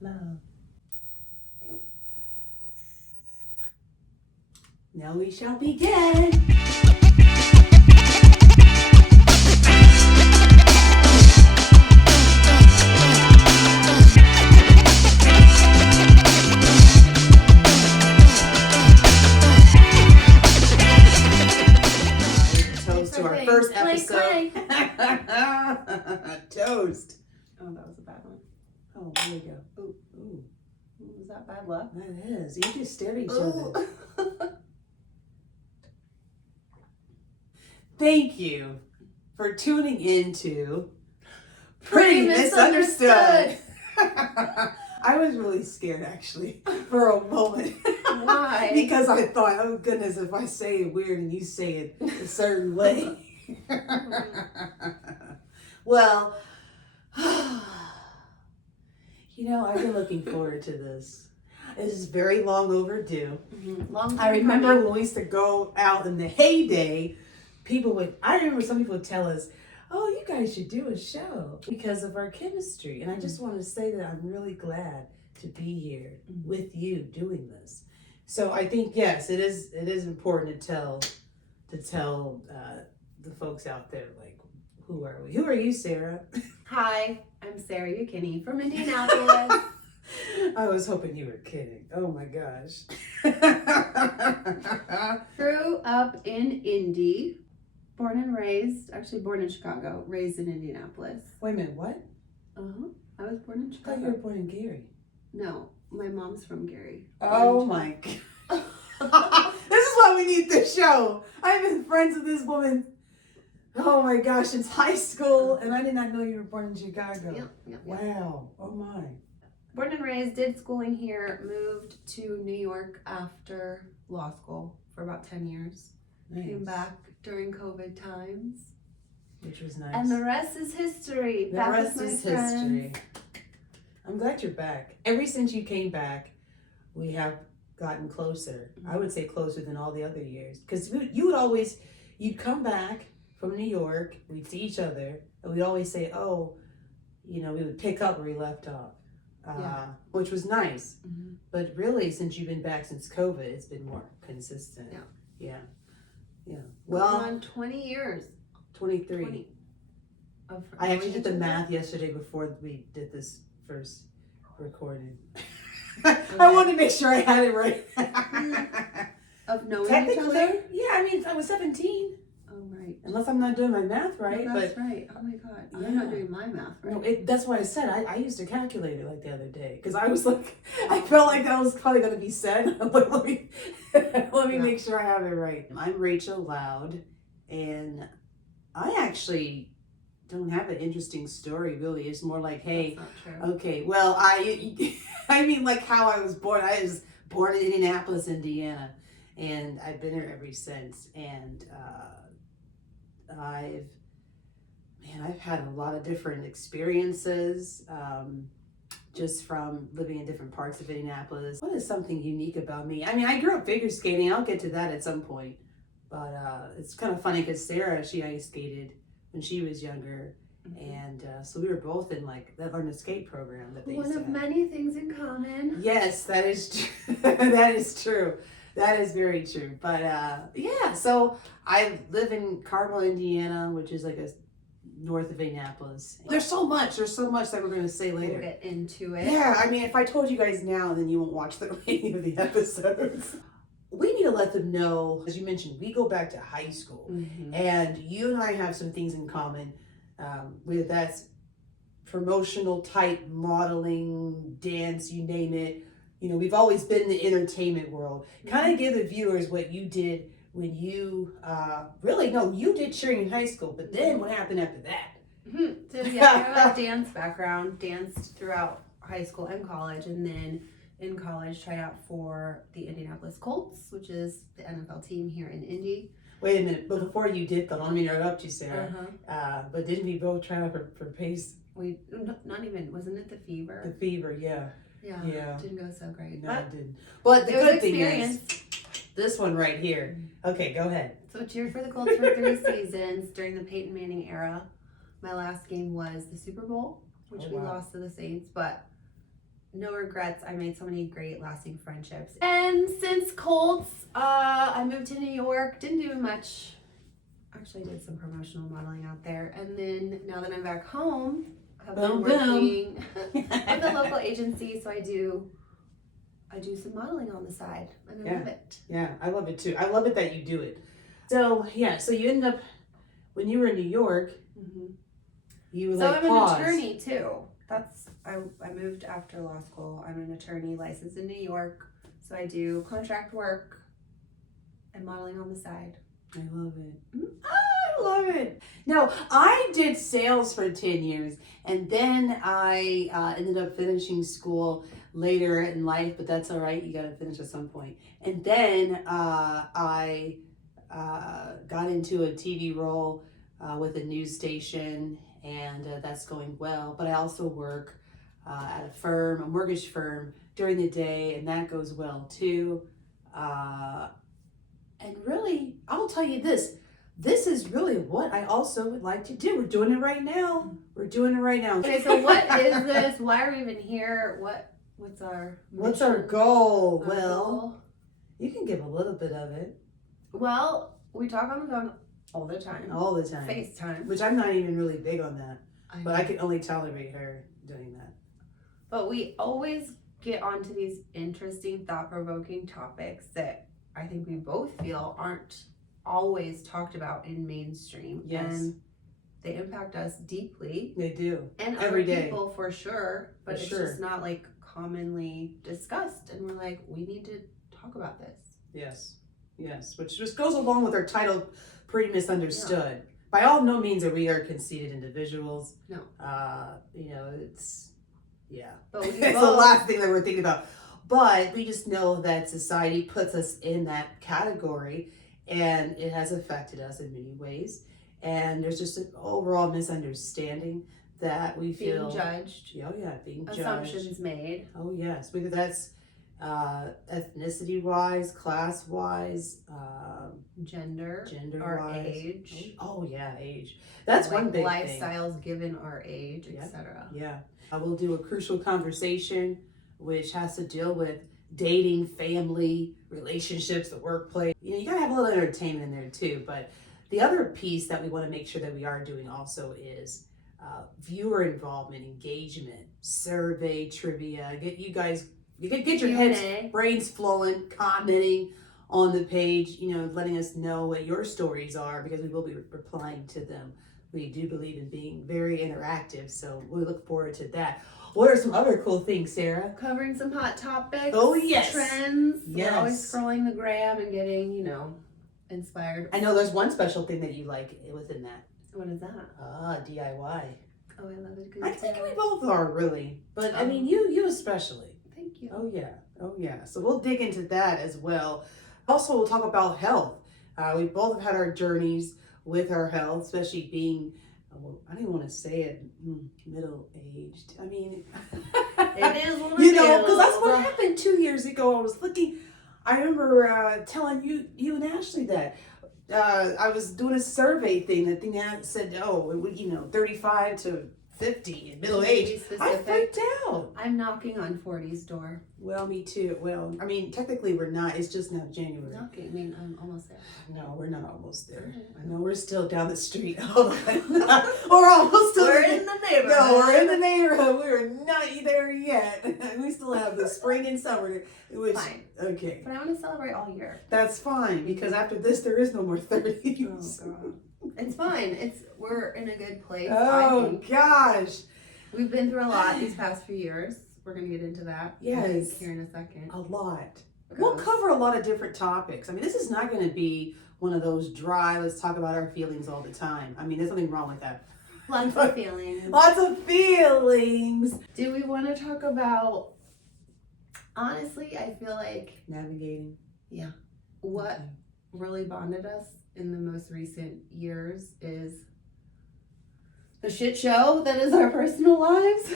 love. Now we shall begin. Toast to our first episode. Toast. Oh, that was a bad one. Oh, there we go. Ooh. Ooh. Was that bad luck? That is. You just stare at each Ooh. other. Thank you for tuning into Pretty Misunderstood. I was really scared actually for a moment. Why? Because I thought, oh goodness, if I say it weird and you say it a certain way. Well, you know, I've been looking forward to this. This is very long overdue. Mm-hmm. Long I remember when we used to go out in the heyday, I remember some people would tell us, oh, you guys should do a show because of our chemistry. And I just want to say that I'm really glad to be here with you doing this. So I think, yes, it is important to tell the folks out there, like, who are we? Who are you, Sarah? Hi, I'm Sarah Ukinney from Indianapolis. I was hoping you were kidding. Oh my gosh. Grew up in Indy. Born in Chicago, raised in Indianapolis. Wait a minute, what? Uh-huh. I was born in I thought you were Chicago. born in Gary. No, my mom's from Gary. Oh my God. This is why we need this show. I've been friends with this woman, oh my gosh, since high school, and I did not know you were born in Chicago. Yep. Wow. Oh my. Born and raised, did schooling here, moved to New York after law school for about 10 years. Nice. Came back during COVID times. Which was nice. And the rest is history. The rest is history. I'm glad you're back. Ever since you came back, we have gotten closer. I would say closer than all the other years. Because you'd come back from New York, we'd see each other, and we'd always say, oh, you know, we would pick up where we left off. Which was nice. Mm-hmm. But really, since you've been back since COVID, it's been more consistent. Yeah. Well, on 20 years. 23. 20 I actually did the math yesterday before we did this first recording. I wanted to make sure I had it right. Of knowing Technically, each other? yeah, I mean, I was 17. Oh, right. Unless I'm not doing my math right. No, that's right. Oh, my God. You're not doing my math right. No, that's why I said I used to calculate it like the other day. Because I was like, I felt like that was probably going to be said. I'm like, let me make sure I have it right. I'm Rachel Loud, and I actually don't have an interesting story, really. It's more like, hey, That's not true. okay, well, I mean, like how I was born. I was born in Indianapolis, Indiana, and I've been here ever since. And I've had a lot of different experiences, just from living in different parts of Indianapolis. What is something unique about me? I mean, I grew up figure skating. I'll get to that at some point. But it's kind of funny because Sarah, she ice skated when she was younger. And so we were both in like that learn to skate program that they used One to of have. many things in common. Yes, that is true. That is true. That is very true. But yeah, so I live in Carmel, Indiana, which is like a north of Indianapolis. There's so much that we're going to say later. We'll get into it. Yeah, I mean, if I told you guys now, then you won't watch the remaining of the episodes. We need to let them know, as you mentioned, we go back to high school, and you and I have some things in common. With that's promotional type modeling, dance, you name it. You know, we've always been in the entertainment world. Kind of give the viewers what you did when you you did cheering in high school, but then what happened after that? So yeah, I have a dance background, danced throughout high school and college, and then in college tried out for the Indianapolis Colts, which is the NFL team here in Indy. Wait a minute, but before you did that, let me interrupt you, Sarah. But didn't we both try out for Pace? Not even, wasn't it the Fever? The Fever, yeah. Yeah. Didn't go so great. No, it didn't. But the good thing experience. is, this one right here. Okay, go ahead. So cheered for the Colts for 3 seasons during the Peyton Manning era. My last game was the Super Bowl, which we lost to the Saints, but no regrets. I made so many great lasting friendships. And since Colts, I moved to New York, didn't do much. Actually did some promotional modeling out there. And then now that I'm back home, I've been working with a local agency, so I do some modeling on the side, and I love it. Yeah, I love it too. I love it that you do it. So so you ended up, when you were in New York, you So like I'm paused. an attorney too. I moved after law school. I'm an attorney licensed in New York, so I do contract work and modeling on the side. I love it. I love it. No, I did sales for 10 years, and then I ended up finishing school later in life, but that's all right. You got to finish at some point. And then I got into a TV role with a news station, and that's going well. But I also work at a firm, a mortgage firm, during the day, and that goes well too. And really, I'll tell you this is really what I also would like to do. We're doing it right now. Okay, so what is this? Why are we even here? What's our goal? Our goal? You can give a little bit of it. Well, we talk on the phone all the time. FaceTime. Which I'm not even really big on that. But I can only tolerate her doing that. But we always get onto these interesting, thought-provoking topics that I think we both feel aren't always talked about in mainstream. Yes. And they impact us deeply. They do. And every other day. People for sure. But it's just not like commonly discussed. And we're like, we need to talk about this. Yes. Which just goes along with our title, Pretty Misunderstood. Yeah. By all no means are we conceited individuals. No. It's But it's the last thing that we're thinking about. But we just know that society puts us in that category, and it has affected us in many ways. And there's just an overall misunderstanding that we feel being judged. Oh yeah, being judged. Assumptions made. Oh yes, because that's ethnicity wise, class wise, gender our wise, age. Oh yeah, age. That's like one big lifestyles thing. given our age, etc. Yeah, we'll do a crucial conversation which has to deal with dating, family, relationships, the workplace. You gotta have a little entertainment in there too. But the other piece that we want to make sure that we are doing also is viewer involvement, engagement, survey, trivia. Get your heads, brains flowing, commenting on the page, letting us know what your stories are, because we will be replying to them. We do believe in being very interactive, so we look forward to that. What are some other cool things, Sarah? Covering some hot topics. Oh, yes. Trends. Yes. We're always scrolling the gram and getting, inspired. I know there's one special thing that you like within that. What is that? DIY. Oh, I love it. I think we both are, really. But, I mean, you especially. Thank you. Oh, yeah. So we'll dig into that as well. Also, we'll talk about health. We both have had our journeys with our health, especially being, I don't even want to say it, middle-aged. I mean, it is what it is. Because that's what happened 2 years ago. I remember telling you and Ashley that I was doing a survey thing. The thing that said, 35 to 50 in middle age. I freaked out. I'm knocking on 40's door. Well, me too. Well, I mean, technically we're not. It's just now January. Knocking. I mean, I'm almost there. No, we're not almost there. No, we're still down the street. Hold on. We're almost still. We're in the neighborhood. No, we're in the neighborhood. We're not there yet. We still have the spring and summer. Fine. Okay. But I want to celebrate all year. That's fine, because after this, there is no more 30s. Oh, God. It's fine. We're in a good place. Oh, gosh. We've been through a lot these past few years. We're going to get into that. Yes. Here in a second. A lot. We'll cover a lot of different topics. I mean, this is not going to be one of those dry, let's talk about our feelings all the time. I mean, there's nothing wrong with that. Lots of feelings. Lots of feelings. Do we want to talk about, honestly, I feel like navigating. Yeah. What really bonded us in the most recent years is the shit show that is our personal lives.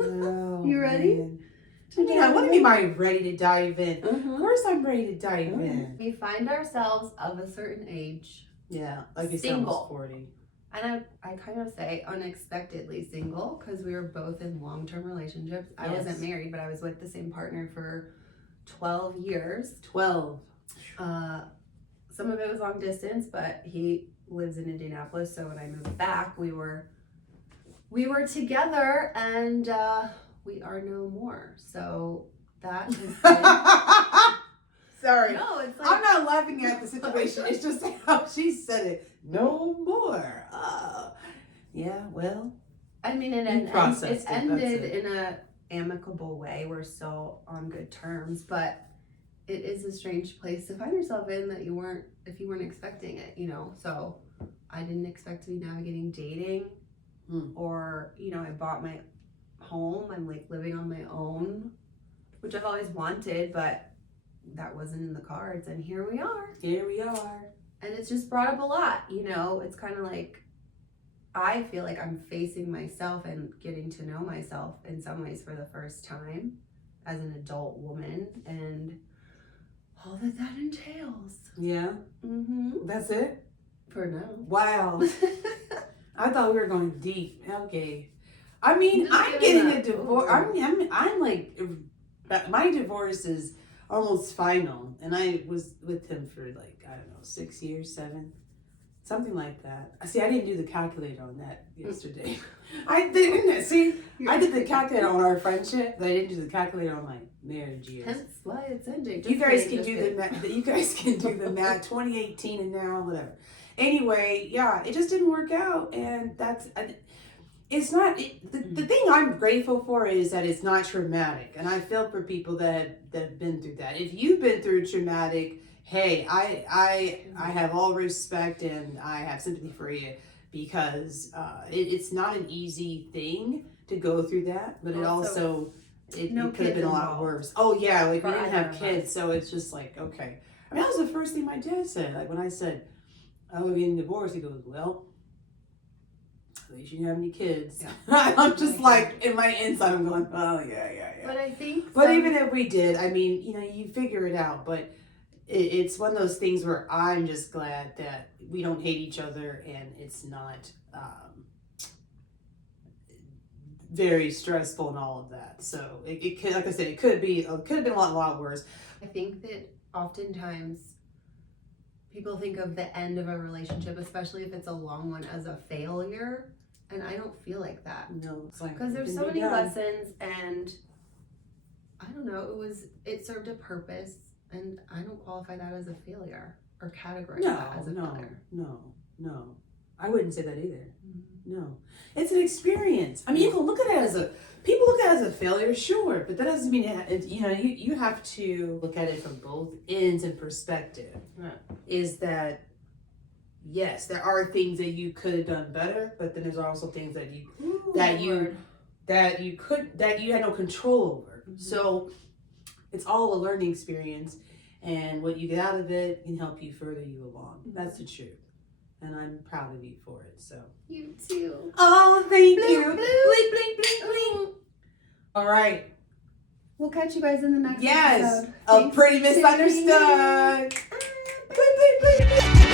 Oh, you ready? Man. What do you mean by ready to dive in? Of course I'm ready to dive in. We find ourselves of a certain age. Yeah, like you said, single. almost 40. And I kind of say unexpectedly single because we were both in long-term relationships. I wasn't married, but I was with the same partner for 12 years. 12. Some of it was long distance, but he lives in Indianapolis. So when I moved back, we were together, and we are no more. So that has been... Sorry. No, it's like... I'm not laughing at the situation. It's just how she said it. No more. Yeah, well. I mean, it ended in a amicable way. We're still on good terms, but it is a strange place to find yourself in that if you weren't expecting it, you know. So I didn't expect to be navigating dating or, you know, I bought my home. I'm like living on my own, which I've always wanted, but that wasn't in the cards, and here we are. And it's just brought up a lot, you know. It's kind of like I feel like I'm facing myself and getting to know myself in some ways for the first time as an adult woman, and all that entails. Yeah. That's it for now. Wow. I thought we were going deep. Okay. I mean, I'm getting a divorce. I'm like, my divorce is almost final, and I was with him for like, I don't know, 6 years, 7, something like that. See, I didn't do the calculator on that yesterday. I didn't. See, I did the calculator on our friendship, but I didn't do the calculator on my marriage years. Hence why it's ending. You guys can do the math. You guys can do the math. 2018 and now, whatever. Anyway, yeah, it just didn't work out, and that's. It's not, the thing I'm grateful for is that it's not traumatic. And I feel for people that have been through that. If you've been through traumatic, hey, I have all respect and I have sympathy for you, because it's not an easy thing to go through that. But it also could have been a lot worse. Oh yeah, like we didn't have kids. So it's just like, okay. I mean, that was the first thing my dad said. Like when I said, oh, we're getting divorced, he goes, well, at least you didn't have any kids. Yeah. I'm just like, in my inside, I'm going, oh, yeah. But I think... But even if we did, I mean, you know, you figure it out. But it's one of those things where I'm just glad that we don't hate each other, and it's not very stressful and all of that. So it could, like I said, it could have been a lot worse. I think that oftentimes people think of the end of a relationship, especially if it's a long one, as a failure. And I don't feel like that. No, it's like, because there's so many lessons, and I don't know, it served a purpose, and I don't qualify that as a failure or categorize that as a failure. No. I wouldn't say that either. No. It's an experience. I mean, you can look at it people look at it as a failure, sure, but that doesn't mean you have to look at it from both ends and perspective. Right. Is that, yes, there are things that you could have done better, but then there's also things that you had no control over. So it's all a learning experience, and what you get out of it can help you further you along. That's the truth. And I'm proud of you for it. So you too. Oh, thank you. Blue. Bling, bling, bling. All right. We'll catch you guys in the next episode. Yes. A pretty misunderstood. Bling, bling, bling.